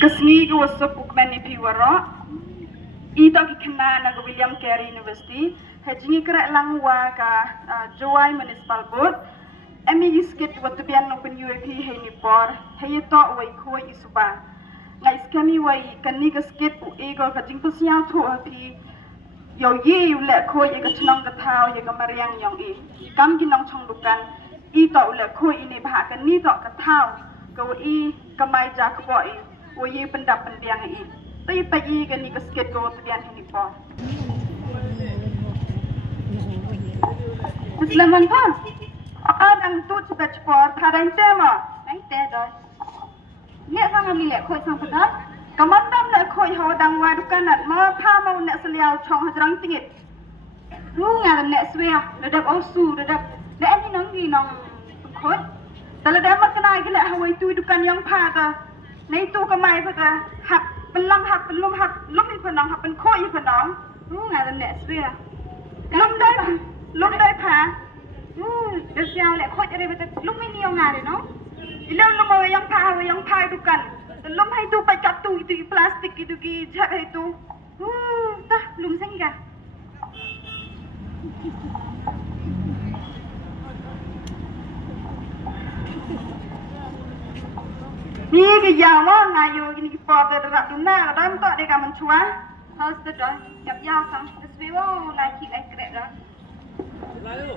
Kesni ke wasop ukman ni piwara. Ito kikena na William Carey University. Hajingi kera langwa ka Joy Municipal Board. Emi yiskit watu bian open UAP hay ni por. Hay ito way kuwa isuba. Ngay skami way kani gaskit u ego ka jingto siya to api. Yo ye yu le kuwa ega chenong katao ega mariang yong i. Kam ginong chong lukan. Ito ule kuwa ini bahakan ni to katao. Kau i kamay jak po i. Ye pendap pendiang i. Tapi pagi kani gaskit kau terbian ini po. Selamat pagi. Akan ang tu cepat cepat. Kadang tema. Nang teda. Ni sang ambil lek koi sang pedas. Kamandam lek koi hawa dang wa dukanat. Ma pa mau nak seliau chong hajarang tingit. Rungan nak swea. Redap osu. Redap. Lek ni nang di nang koi. Kalau dah mak kena lagi lek hawa itu dukan yang pa ka. Nei tu kamai pa ka. Hap pelang hap pelum hap lum ni penang hap pen koi penang. Rungan nak swea. Lum dai pa. Dah siang lek koi ada betul. Lum ini yang ada no. Ilau lum awak yang pa dukan. Lum hai tu pakai tu itu plastik itu ki jat itu. Dah lum sengga. Ni ke yang mana ngayu ini kita berderak dunia. Dalam tak dia kan mencuah. Harus terus. Siap yang sang. Sesuatu lagi kerek dah. Lalu.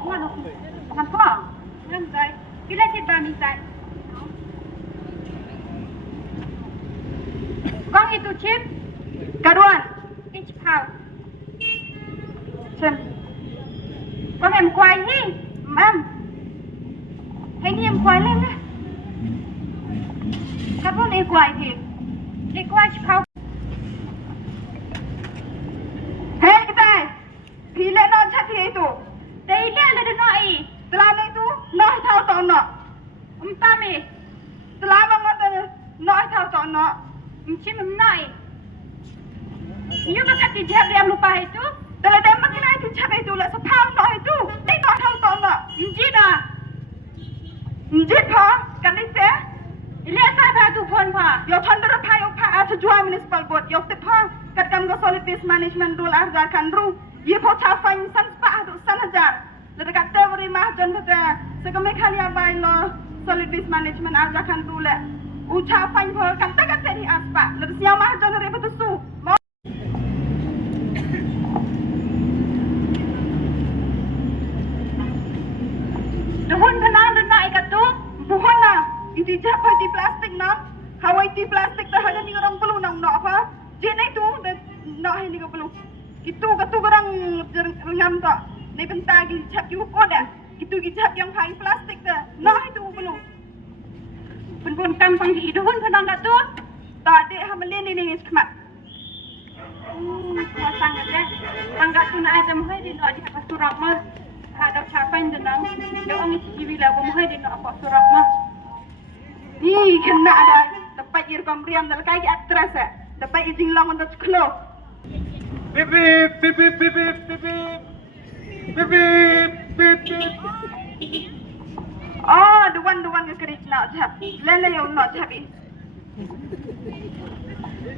Mana? Nampak? Nampak. Kita cepat minta. Kau itu chip? Kaduan. Each pound. Chim. Kau em quay hi? Mam. Hãy nghiêm quay lên đó. Các con đi quay thì đi quay không? Hey kita, pilih nak cakap itu. Dah ini ada di noi. Setelah itu, noi tahu tak nak. Umpami. Setelah bangun noi tahu tak nak. Macam noi. Ni bakat dijawab dia lupa itu. Kalau dia makin itu cakap itu lah sepau noi itu. Dia noi tahu tak nak. Injil dah. Injil pa, kan itu? Ini saya baru phone pa. Yo chandra pa yo pa at Joy Municipal Board. Yo sepa kat kam go solid waste management rule arja kan ru. Ye po cha fain san pa adu san hajar. Lada kat tevri mah jon ta sekame khalia bai lo solid waste management arja kan rule. U cha fain po kan ta kat teri aspa. Lada siang mah jon re betu su. Duhun kanan dan naik tu. Bukan lah. Ini japa di plastik nak. Hawa di plastik dah ada ni orang perlu nak apa? Jadi itu nak ini kau perlu. Itu orang ngam tak. Ni bentar kita cap juga koda. Itu kita cap yang pakai plastik dah. Nak itu perlu. Pun kampung di hidupun pernah tak tu? Tak ada hamil ni sekemat. Sangat deh. Sangat tu nak ada mahal di nak apa surat mah. Ada capai jenang. Dia orang isi bila mahal di nak apa surat mah. Ih, kena ada. Dapat ir komriam dalam kaki atras. Dapat izin lang untuk klo. Bip bip bip bip bip bip bip bip bip bip bip. Oh, the one ke keris nak jap. Lele yang nak jap ini.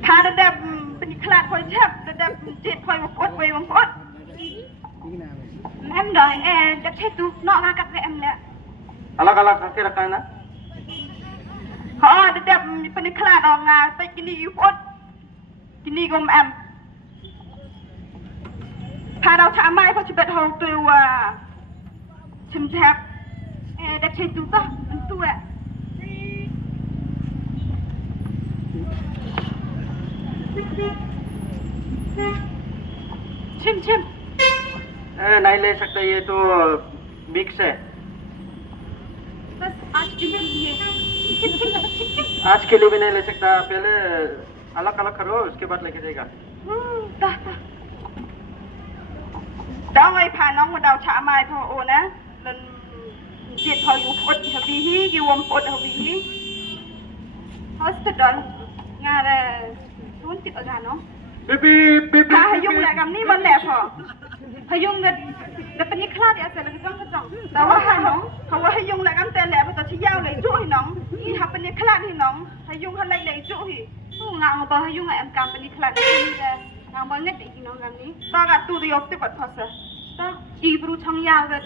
Kada dah peniklat kau jap. Dah jet kau wapot. Em dah dah tu nak ngangkat em le. Alak kira kana. Dah peniklat orang ngah. Kini wapot. Kini gom em. พาเราชาไม้พอจะเป็นห้องตัวชิมแทบเด็กชายตัวต่อมันตัวชิมनहीं ले सकते ये तो मिक्स है बस आज के लिए आज के लिए भी नहीं ले सकता पहले अलग अलग करो उसके बाद लेके जाएगा đó ai phá nóng mà đào chả mai thôi ô nè lần diệt thôi u phốt hợp vì hí kêu ông phốt hợp vì hí hết tất đó nga là muốn tiệc ở gà nó Hayung lại cầm ní bên đẹp hả? Hayung để bên ní khá thì sẽ là cái trong. Đó là hai nóng. Không có Hayung lại cầm tên đẹp mà tao chỉ giao lấy chỗ thì nóng. Thì học bên ní khá thì nóng. Hayung hay lấy chỗ thì. Ngang mà bao Hayung lại em cầm bên ní khá thì ngang bao ngất thì nóng cầm ní. Tao gạt tu đi học tiếp bật phật. Tao ibru trong yao gạt.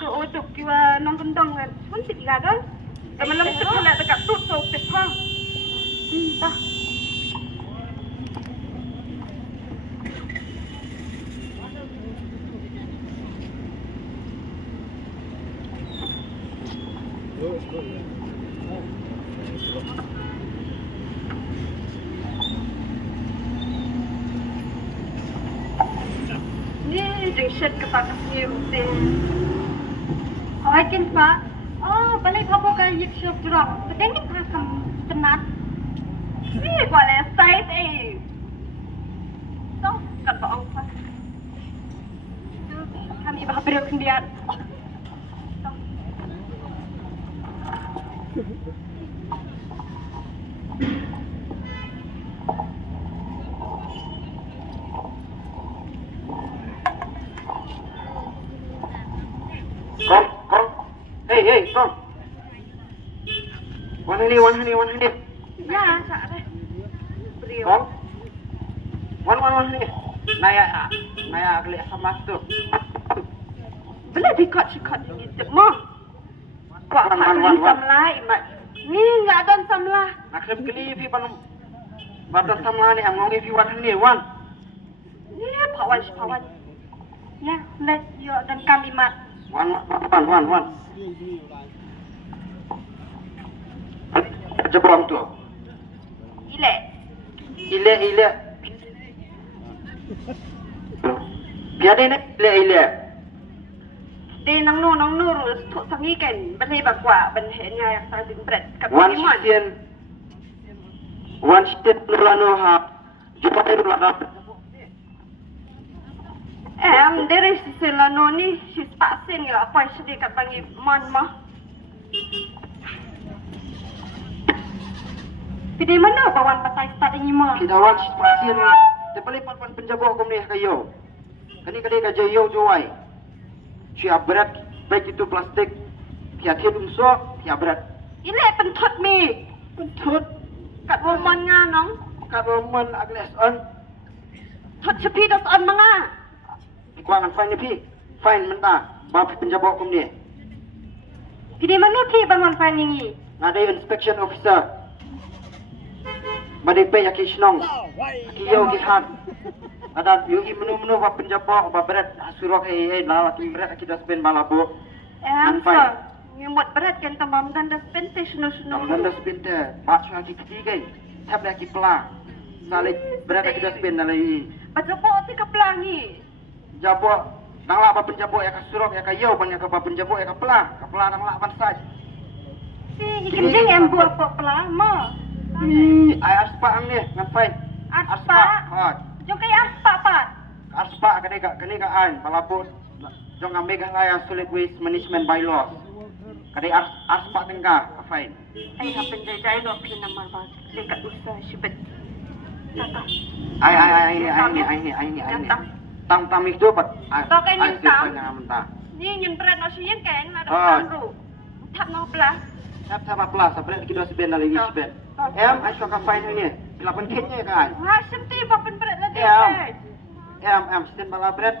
Tao ôi tục kêu nóng cân đông gạt. Vẫn xịt gạt đó.แต่มันลำตึกขนาดตะกับตุ๊ดโซติดพ่อต่อนี่จึงเช็ดกระปากกระซิวเต็มเอาให้กินฟ้าbalai papa kan yik shop drop. Betul ni pakam tenat. Ni boleh size eh. So, kat baong pa. Kami berhabis kemudian. Kom. Hey, kom. One honey. Ya, tak ada. Beliau. Kom. One honey. Naya kali sama tu. Boleh dikot gitu mah. Kok One. samlah imat. Ni enggak ada samlah. Akhir kali fi pan batas sama ni am ngongi fi one honey one. Ni pawan. Ya, let yo dan kami mat. One. Jebom tu. Ile. Biar ni ile. Di nang nur thuk sang ni kan. Beli bakwa ben hen nya yang sa din bread kat One iman. step nulano ha. Jumpa nulano. Dari sisi lano ni si paksin ya apa sedih kat bangi man mah. Pidai mana bawan patai start ini mah? Kita wan pasien tepalipat pan penjabo kom ni kayo. Kani kajo yo juai. Cia berat baik itu plastik. Pia tiadum so, pia berat. Ile pentut mi. Pentut Kat woman nga nong. karoman agnes on. Tut cepi dos on mga. Ikuangan fine ni pi. Fine menta. Bap penjabo kom ni. Pidai mana pi bangun fan ini? Ngadai inspection officer. Badai pe yaki snong. Kiyo kihan. Ada yugi menu bap penjabo bap berat surok la ki berat kita spend balabo. Sir. Nyumut berat kan tamam dan das pente sunu. Nanda spend baca ki ketiga. Tap lagi pela. Salik berat kita spend nalai. Baca po ti kaplangi. Jabo nangla bap penjabo ya kasurok ya kayo banyak ke bap penjabo ya kapela nangla ban saj. Si hikimjing em buat po pelama. Ai aspa ang ni ngapai. Aspa. Hot. Jom kay aspa pat. Aspa kani ka an balabot jong amega ngaya solid waste management bylaws. Kani aspa tengka afain. Ay hapen jay lo pinamar ba. Lekat usaha sibet. Tata. Ai ni. Tam itu pat. Tokai ni tam. Mentah. Ni nyen berat no sien kan ada Oh. taru. Tap no belah. Tap apa sebenarnya kita sebenarnya lagi sebet. Ai suka afain ni. Kelapan kitnya kan. Wah, senti papen berat lah dia. Sten balabret.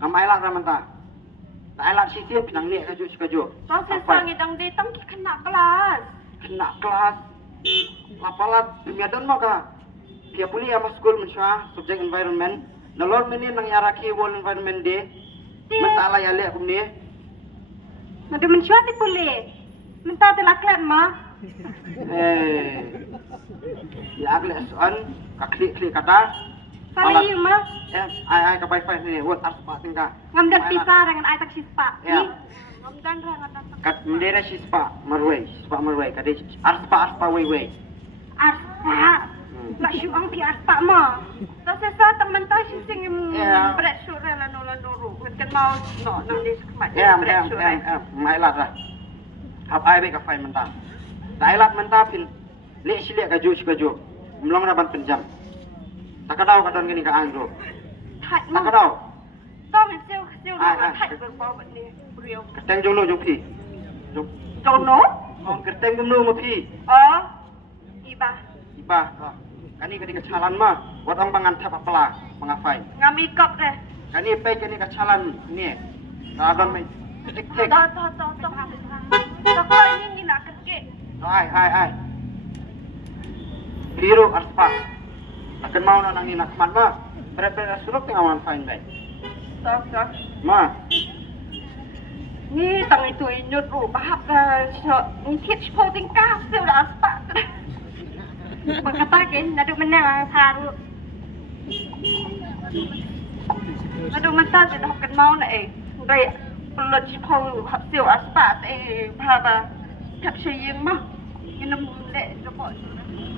Ngamai lah ramanta. Tak elak sisi pinang ni kaju. So sesang idang datang ki kena kelas. Kena kelas. Lapalat dumiadan maka. Dia puli ama school mensha subject environment. Nalor meni nang yaraki world environment day. Mentala ya le kumni. Madu mensyuati pulih. Minta telaklan mah. Ya agak soan klik kata. Kali mah. Ai kapai fai ni wot aspa tingka. Ngamdan pisah dengan ai tak sispa. Ya. Ngamdan ngamdan. Kat mendera sispa marway kade aspa wei. Aspa. Nak syuang pi aspa mah. So sesa teman ta sing berat sure la no Kan mau no nang dis kemat. Mai lah. Apa ai ka fai mentah. Dailat mentah pin le sile kaju. Melong raban penjam. Takadaw kadon gini ka ang do. ថាច់មក Takadaw. តោះមិនសិវថាច់បងបងនេះរៀវ Keteng jong no jong pi. Jong ចូលនោះ on keteng jong no mo pi. អូអ៊ីបា Iba. Kani kani kecalan mah. Buat orang pangan tap apela mengafai. ងាមីកប់ដែរ Kani pe kani kecalan ni. Kadon mai. Tek tek. តោះហាទៅថាតោះកុយនេះណាកិតគេ Ai. Biru arspa. Akan mau nang ni nak man mah. Berat-berat suruk tengah wan fine dai. តោះ Mah. នេះតាំងឲ្យទួយញុតរូបហាប់នេះធៀបឈ្មោះទាំងកាសិវដល់ស្ប៉ាបើកតាគេណាត់មិនណាថារូมาดูมันตั้งจะทำกันมองนะเองเรียปลดชิพงเสียวอาสปาเอพาบาทับเชียงมั้งยันน้ำมันเละจะบอก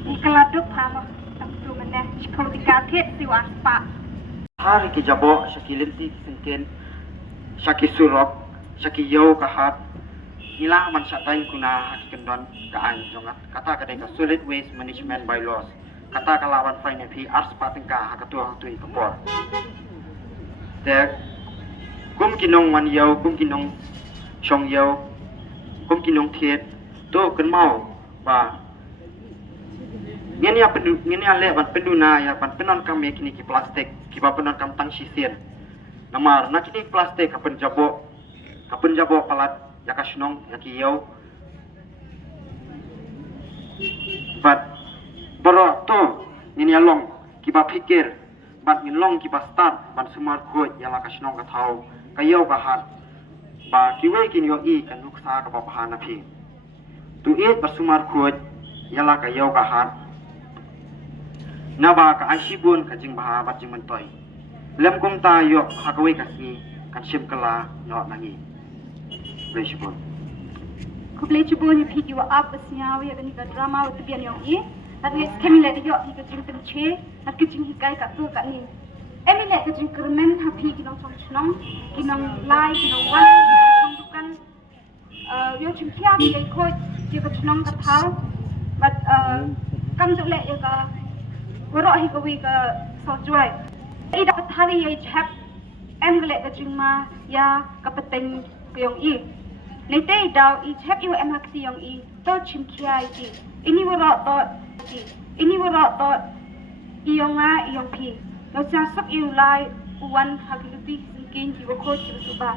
มีกระดุกพามาตั้งดูมันเนี่ยชิพงติกาเทศเสียวอาสปา Hari ki jabo syaki lenti sengken. Syaki surok, syaki yo kahat. Ila man satain kuna haki kendon kaan jongat. Kata kadai ka solid waste management bylaws. Kata kalawan fine pi arspa tengka hakatua hatui kepor. Dek kum kinong wan yo, kum kinong chong yo, kum kinong thiet. To ken mau ba ngeni ale ban penduna ya ban penon kami kini ki plastik ki ba penon kam tang sisien namar na kini plastik kapen jabo palat ya kasnong ya ki yo bat boro to ngeni along ki ba pikir bat ngin long ki ba start ban sumar khoi ya la kasnong ka thau ka yo ka hat ba ki we kin yo i kan nuksa ka ba bahana phi tu e ba sumar khoi ya la ka yo ka hat Naba ka aisibun ka jing baha bat jing mentoy. Lem kum ta yo hakawi kasi kan sim kala yo nangi. Blechibun. Ku blechibun ni pigi wa ab basnya wi ga ni ka drama wa tibian yong i. At ni kemi le yo hi ka jing tem che, at ka jing hikai ka tu ka ni. Emi le ka jing kermen ha pigi nong song chnong, ki nong lai ki nong wan nong dukan yo chim khia ki kai khoi ki ka chnong ka thau. But kam ju le yo ka Waro hi kawi ka sojuai. Ida pathari ye chap em gele ka jingma ya kapateng kuyong i. Nete daw I chap yu em haksi yong I to chim kiai ki. Ini waro to iyonga iyong pi. No sak yu lai uwan hakiluti singkin ki wako ki suba.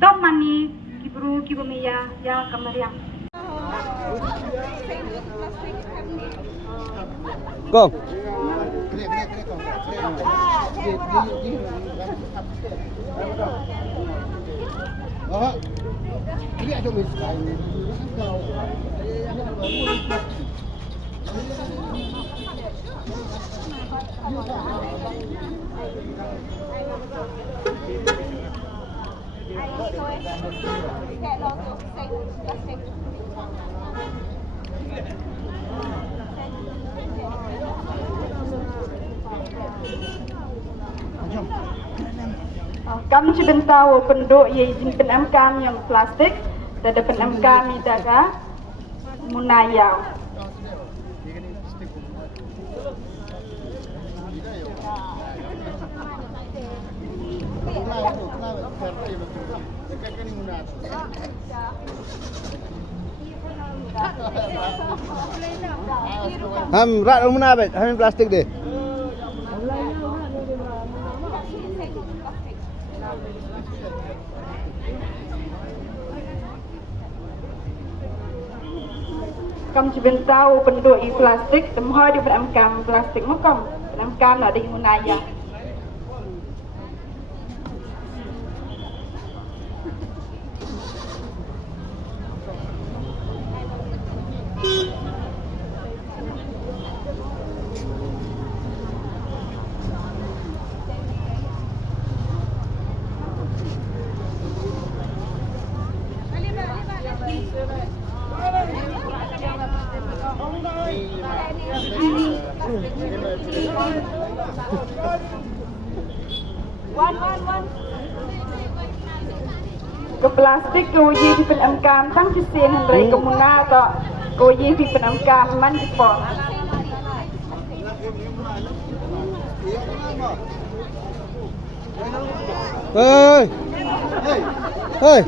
To mani ki bru ki bumiya ya kamariang. Go. Ini ada miskai. Kami sebentar penduk ye izin penamkam yang plastik, ada penamkam daga munayau. Ham rat mana bet? Ham plastik deh. Kami sebentar penduk I plastik, temui di penamkam plastik makam penamkam ada di munayau. Ke plastik ke uji di penamkam tang kesian hendrai ke muna atau ke uji di penamkam man di pol. Hei. Hei.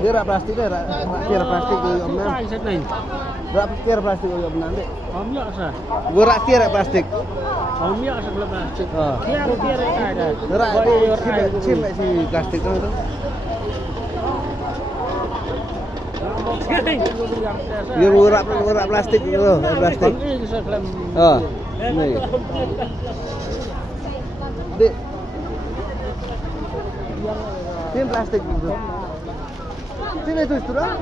Dia rak plastik deh, rak kira plastik di Om Nam. Rak kira plastik di Om Nam deh. Gua rak kira plastik. Oh. Rak sim si plastik tu. Dia gua rak plastik tu, plastik. Oh. Ni. Dek. Sim plastik tu. Sini tu, sudah.